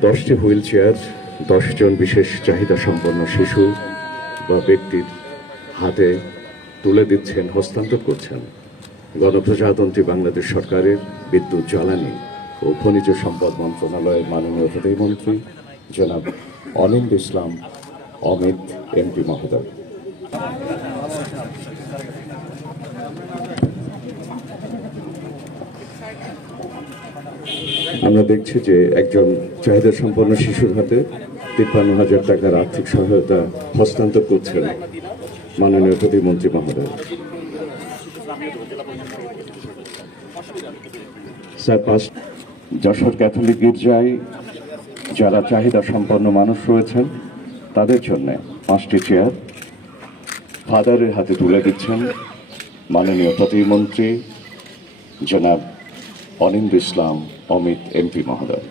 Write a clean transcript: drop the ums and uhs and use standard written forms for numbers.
10টি wheel chair 10 জন বিশেষ চাহিদা সম্পন্ন শিশু বা ব্যক্তির হাতে তুলে দিচ্ছেন, হস্তান্তর করছেন গণপ্রজাতন্ত্রী বাংলাদেশ সরকারের বিদ্যুৎ, জ্বালানি ও খনিজ সম্পদ মন্ত্রণালয়ের মাননীয় প্রতিমন্ত্রী জনাব অনিন্দ ইসলাম অমিত এমপি মহোদয়। আমরা দেখছি যে একজন চাহিদা সম্পন্ন শিশুর হাতে 53,000 টাকার আর্থিক সহায়তা হস্তান্তর করছেন মাননীয় প্রতিমন্ত্রী মহোদয়। যশোর ক্যাথলিক গির্জায় যারা চাহিদা সম্পন্ন মানুষ রয়েছেন তাদের জন্য 5টি চেয়ার ফাদারের হাতে তুলে দিচ্ছেন মাননীয় প্রতিমন্ত্রী জনাব অনিন্দ ইসলাম অমিত এমপি মহোদয়।